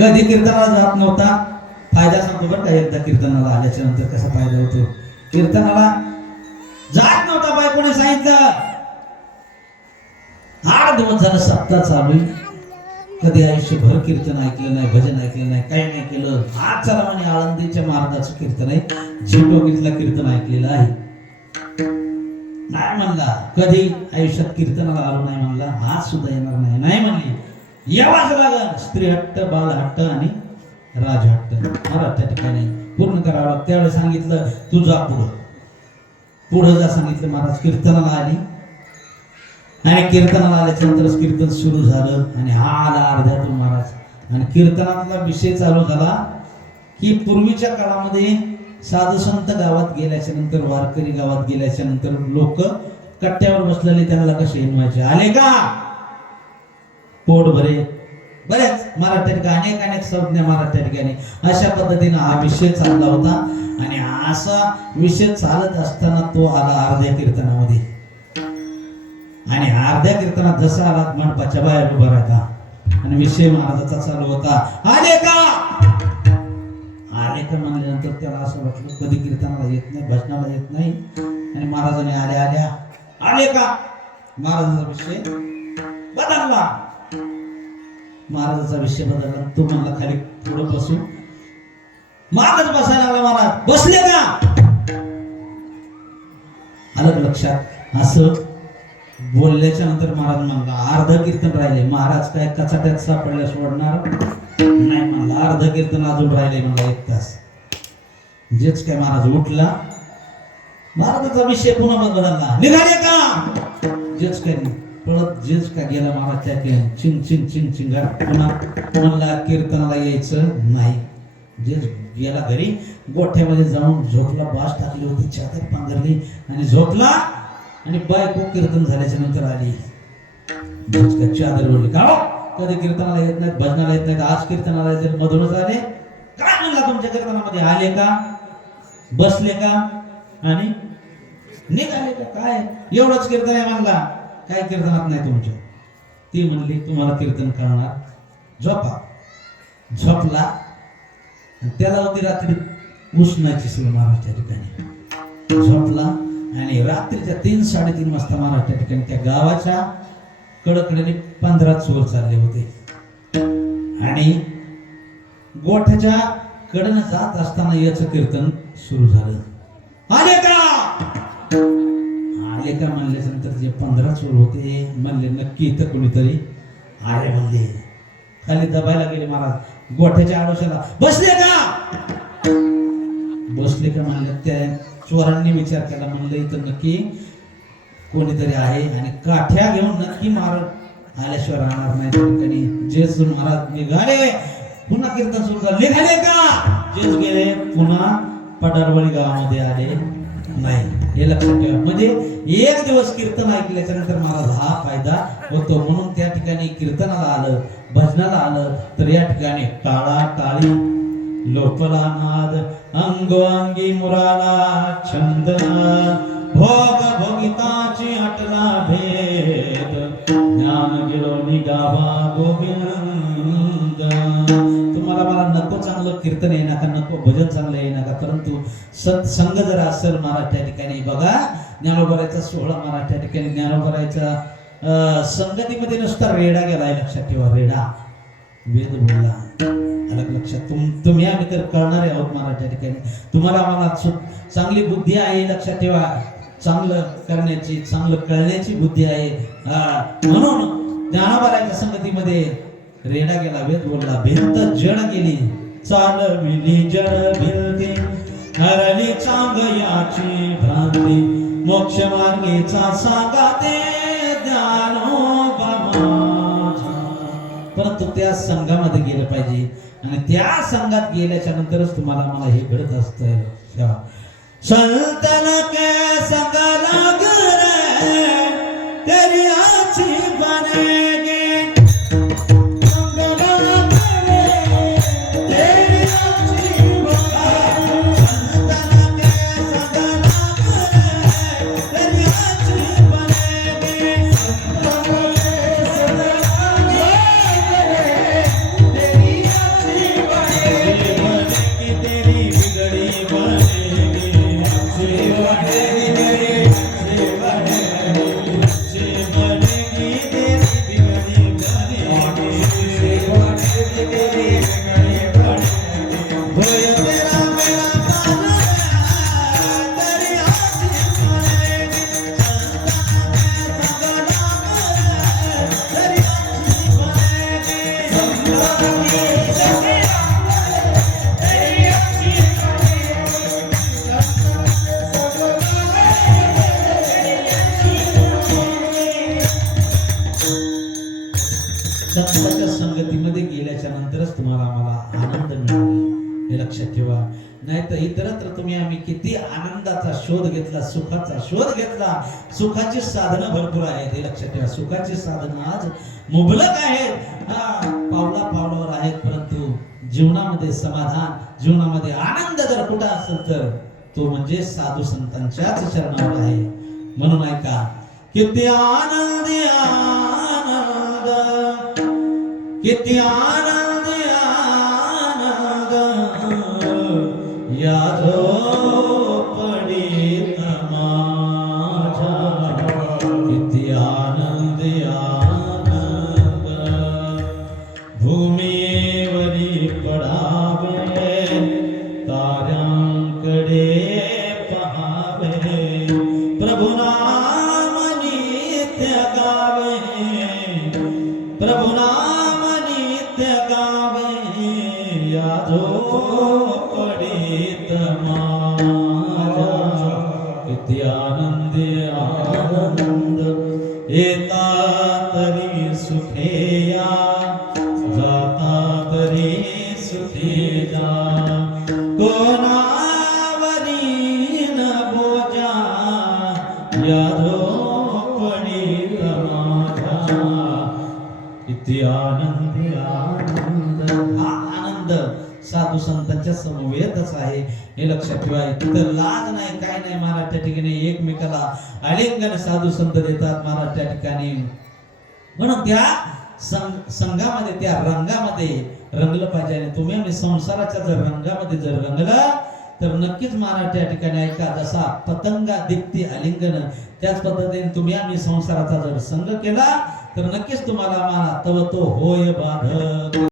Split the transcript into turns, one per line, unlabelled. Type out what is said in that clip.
कधी कीर्तनाला जात नव्हता. फायदा सांगतो बरं का एकदा कीर्तनाला आल्याच्यानंतर कसा फायदा होतो. कीर्तनाला जात नव्हता बाय कोणी सांगितलं. आठ दिवस झालं सप्ताह चालू आहे. कधी आयुष्यभर कीर्तन ऐकलं नाही भजन ऐकलं नाही काही नाही केलं. आज चला म्हणे आळंदीच्या महाराजाचं कीर्तन आहे. झिटोकीतलं कीर्तन ऐकलेलं आहे. नाही म्हणला कधी आयुष्यात कीर्तनाला आलो नाही म्हणला. आज सुद्धा येणार नाही नाही म्हणली यावाच लागल स्त्री हट्ट बाल हट्ट आणि राज हट्ट. महाराज त्या ठिकाणी पूर्ण करावं लागतं. त्यावेळेस सांगितलं तू जा पुढं. पुढं जा सांगितलं महाराज. कीर्तनाला आली. आणि कीर्तनाला आल्याच्यानंतरच कीर्तन सुरू झालं. आणि हा आला अर्ध्यातून महाराज. आणि कीर्तनातला विषय चालू झाला की पूर्वीच्या काळामध्ये साधू संत गावात गेल्याच्यानंतर वारकरी गावात गेल्याच्यानंतर लोक कट्ट्यावर बसलेले त्यांना कसे हिनवायचे आले का? पोट भरे बरेच मराठ्या ठिकाणी अनेक अनेक संज्ञा मराठ्या ठिकाणी अशा पद्धतीनं हा विषय चालला होता. आणि असा विषय चालत असताना तो आला अर्ध्या कीर्तनामध्ये. आणि अर्ध्या कीर्तनात जसा आला मंडपाच्या बाहेर उभा राहता आणि विषय महाराजाचा चालू होता. आले का? आले का म्हणल्यानंतर त्याला असं वाटलं कधी कीर्तनाला येत नाही भजनाला येत नाही. आणि महाराजाने आल्या आल्या. आले का? महाराजांचा विषय बदलला. महाराजाचा विषय बदलला. तो म्हणला खाली पुढे बसू. महाराज बसायला लागला महाराज. बसले का? आलं लक्षात असं बोलल्याच्या नंतर महाराज म्हणला अर्ध कीर्तन राहिले. महाराज काय कचाट्यात सापडल्या सोडणार? नाही म्हणला. अर्ध कीर्तन अजून राहिले म्हणला एक तास. जेच काय महाराज उठला. महाराजाचा विषय पुन्हा बदलला निघाले का? जेच काय नाही. पळत जेच का गेला महाराज त्या चिंग चिंग चिंग चिंगार. पुन्हा म्हणला कीर्तनाला यायचं नाही. जेच गेला घरी गोठ्यामध्ये जाऊन झोपला बास टाकली होती छातात पांघरली आणि झोपला आणि बायको कीर्तन झाल्याच्यानंतर आली. चादर ओढली. का हो? कधी कीर्तनाला येत नाहीत भजनाला येत नाहीत आज कीर्तनाला येत मधूनच आले काय म्हणला तुमच्या कीर्तनामध्ये? आले का? बसले का? आणि निघाले का? काय? एवढंच कीर्तन आहे म्हणला. काय कीर्तनात नाही तुमच्या? ती म्हणली तुम्हाला कीर्तन करणार. झोपा. झोपला. त्याला होती रात्री उष्णाची सुरू महाराष्ट्र ठिकाणी. झोपला आणि रात्रीच्या तीन साडेतीन वाजता महाराष्ट्र ठिकाणी त्या गावाच्या कडकडेने पंधरा चोर चालले होते. आणि गोठ्याच्या कडनं जात असताना याचं कीर्तन सुरू झालं. आले का आले का नंतर जे पंधरा चोर होते म्हणले नक्की इथं कोणीतरी आले म्हणले. खाली दबायला गेले महाराज. गोठ्याच्या आडोशाला बसले का? बसले का म्हणले त्या चोरांनी विचार केला म्हणलं इथं नक्की कोणीतरी आहे आणि काठ्या घेऊन नक्की महाराज आल्याशिवाय राहणार नाही. ठिकाणी जेच महाराज निघाले. पुन्हा कीर्तन सुरू झालं. निघाले का? जेजू गेले. पुन्हा पडारवळी गावामध्ये आले नाही. हे लक्षात ठेवा. म्हणजे एक दिवस कीर्तन ऐकल्याच्या नंतर महाराज हा फायदा होतो. म्हणून त्या ठिकाणी कीर्तनाला आलं भजनाला आलं. तर या ठिकाणी टाळा टाळी लोपला नाद अंगोंगी मुराला छंद भोग भोगिताची अटला भेद. ज्ञान गेलो निगावा गोविंद. तुम्हाला मला नको चांगलं कीर्तन येणार नको भजन चांगलं आहे का परंतु सत्संग जर असेल महाराज त्या ठिकाणी. बघा ज्ञानोबरायचा सोहळा महाराज त्या ठिकाणी. ज्ञानोबरायचा संगतीमध्ये नुसता रेडा गेलाय. लक्षात ठेवा रेडा. वेद बोलला अलग लक्षात. तुम तुम्ही आम्ही तर कळणारे आहोत महाराज त्या ठिकाणी. तुम्हाला मला सु- चांगली बुद्धी आहे लक्षात ठेवा. चांगलं करण्याची चांगलं कळण्याची बुद्धी आहे. म्हणून ज्ञानोबरायच्या संगतीमध्ये रेडा गेला वेद बोलला. भिंत जड गेली. चालविली जड भिंती हरली चांग याची भ्रांती. मोक्ष मार्गेचा सांगा ते परंतु त्या संघामध्ये गेलं पाहिजे. आणि त्या संघात गेल्याच्या नंतरच तुम्हाला मला हे घडत असतं. संतन के तर इतरत्र तुम्ही आम्ही. किती आनंदाचा शोध घेतला सुखाचा शोध घेतला. सुखाची साधनं भरपूर आहेत हे लक्षात ठेवा. सुखाची साधनं आज मुबलक आहेत. पावला पावलावर आहेत परंतु जीवनामध्ये समाधान जीवनामध्ये आनंद जर कुठं असेल तर तो म्हणजे साधू संतांच्याच चरणावर आहे. म्हणून ऐका किती आनंदी आनंद किती आनंद. या झोपडीत झोपडीत माझ्या किती आनंद आनंद येता तरी सुखेया जाता तरी सुखे जा साधू संतांच्या समवेतच आहे. हे लक्षात ठेवा तिथं लाज नाही काय नाही महाराज त्या ठिकाणी एकमेकाला आलिंगन साधू संत देतात महाराज त्या ठिकाणी. म्हणून त्या संघ संघामध्ये त्या रंगामध्ये रंगलं पाहिजे आणि तुम्ही आणि संसाराच्या जर रंगामध्ये जर रंगला तर नक्कीच महाराज त्या ठिकाणी ऐका जसा पतंगा दीप्ती आलिंगन त्याच पद्धतीने तुम्ही आम्ही संसाराचा जर संघ केला तर नक्कीच तुम्हाला आम्हाला तव तो होय बाधक.